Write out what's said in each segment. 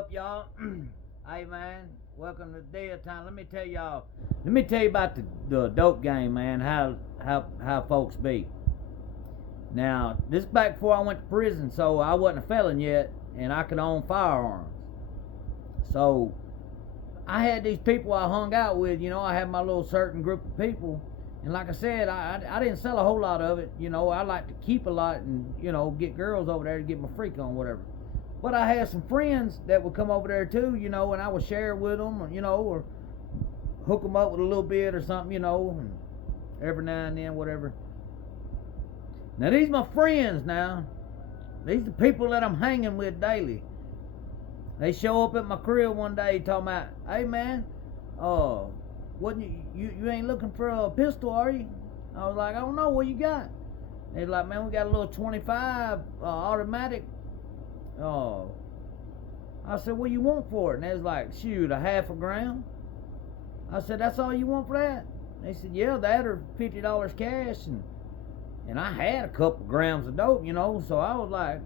up, y'all? Hey, man, welcome to Daytime. Let me tell you about the dope game, man. How folks be. Now, this is back before I went to prison, so I wasn't a felon yet, and I could own firearms. So I had these people I hung out with. I had my little certain group of people, and like I said, I didn't sell a whole lot of it. I like to keep a lot and get girls over there to get my freak on, whatever. But I had some friends that would come over there too, and I would share with them, or hook them up with a little bit or something, and every now and then, whatever. Now these my friends now. These the people that I'm hanging with daily. They show up at my crib one day talking about, hey man, what you ain't looking for a pistol, are you? I was like, I don't know, what you got? They're like, man, we got a little 25 automatic. I said, what you want for it? And they was like, shoot, a half a gram. I said, that's all you want for that? They said, yeah, that or $50 cash. And I had a couple grams of dope, so I was like,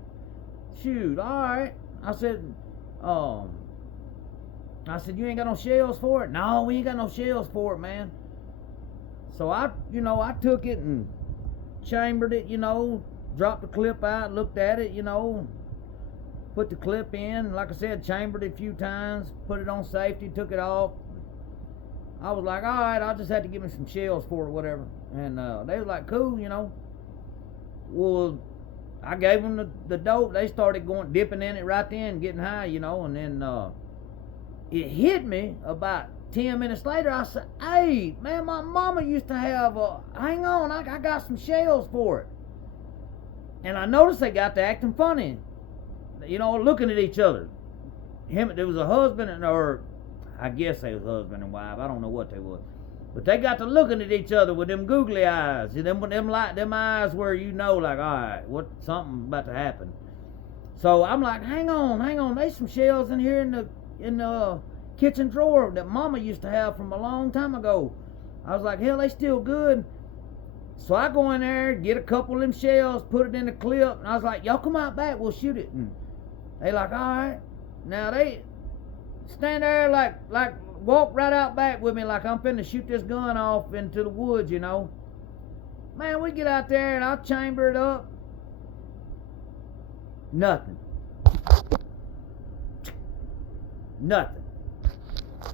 shoot, all right. I said, you ain't got no shells for it? No, we ain't got no shells for it, man. So I took it and chambered it, dropped the clip out, looked at it, put the clip in, like I said, chambered it a few times, put it on safety, took it off. I was like, all right, I'll just have to give me some shells for it, whatever. And they was like, cool, Well, I gave them the dope. They started dipping in it right then, getting high, and then it hit me about 10 minutes later. I said, hey, man, my mama used to have hang on, I got some shells for it. And I noticed they got to acting funny. Looking at each other. There was a husband or I guess they was husband and wife. I don't know what they was. But they got to looking at each other with them googly eyes. Them eyes where like, all right, something about to happen. So I'm like, hang on. There's some shells in here in the kitchen drawer that mama used to have from a long time ago. I was like, hell, they still good. So I go in there, get a couple of them shells, put it in the clip, and I was like, y'all come out back, we'll shoot it. And they like, all right. Now they stand there like walk right out back with me like I'm finna shoot this gun off into the woods, Man, we get out there and I chamber it up. Nothing.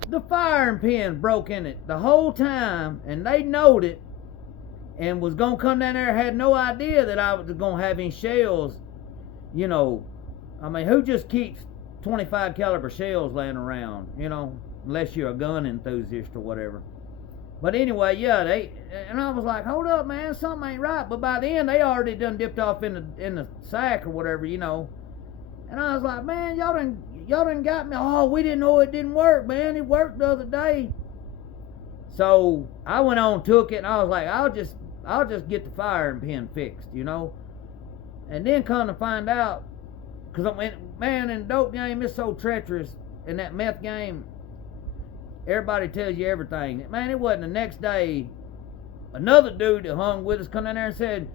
The firing pin broke in it the whole time, and they knowed it and was gonna come down there, had no idea that I was gonna have any shells, who just keeps 25 caliber shells laying around, unless you're a gun enthusiast or whatever. But anyway, yeah, and I was like, hold up, man, something ain't right. But by then they already done dipped off in the sack or whatever, And I was like, man, y'all done got me. Oh, we didn't know it didn't work, man. It worked the other day. So I went on, took it, and I was like, I'll just get the firing pin fixed, And then come to find out, because man, in the dope game, it's so treacherous. In that meth game, everybody tells you everything. Man, it wasn't the next day. Another dude that hung with us come in there and said,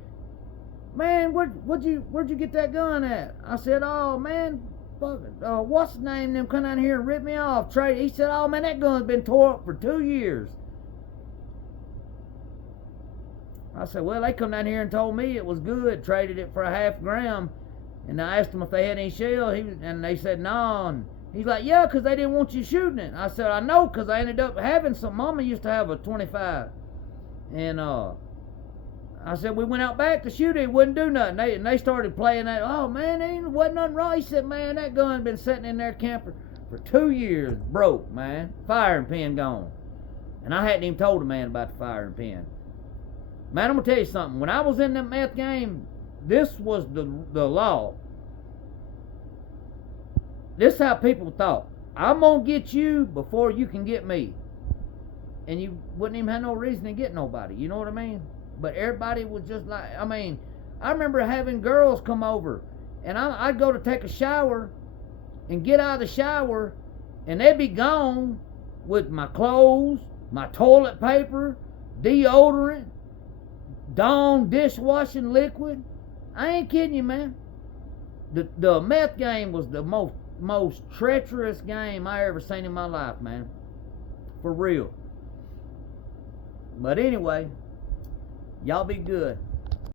man, where'd you get that gun at? I said, oh man, what's his name? Them come down here and rip me off. Trade. He said, oh man, that gun's been tore up for 2 years. I said, well, they come down here and told me it was good. Traded it for a half gram. And I asked them if they had any shell, and they said no. And he's like, yeah, because they didn't want you shooting it. I said, I know, because I ended up having some. Mama used to have a 25. And I said, we went out back to shoot it. It wouldn't do nothing. They started playing that. Oh, man, there wasn't nothing wrong. He said, man, that gun been sitting in their camper for 2 years. Broke, man. Firing pin gone. And I hadn't even told the man about the firing pin. Man, I'm going to tell you something. When I was in that meth game, this was the law. This is how people thought. I'm going to get you before you can get me. And you wouldn't even have no reason to get nobody. You know what I mean? But everybody was just like, I remember having girls come over. And I'd go to take a shower and get out of the shower. And they'd be gone with my clothes, my toilet paper, deodorant, Dawn dishwashing liquid. I ain't kidding you, man. The meth game was the most most treacherous game I ever seen in my life, man. For real. But anyway, y'all be good.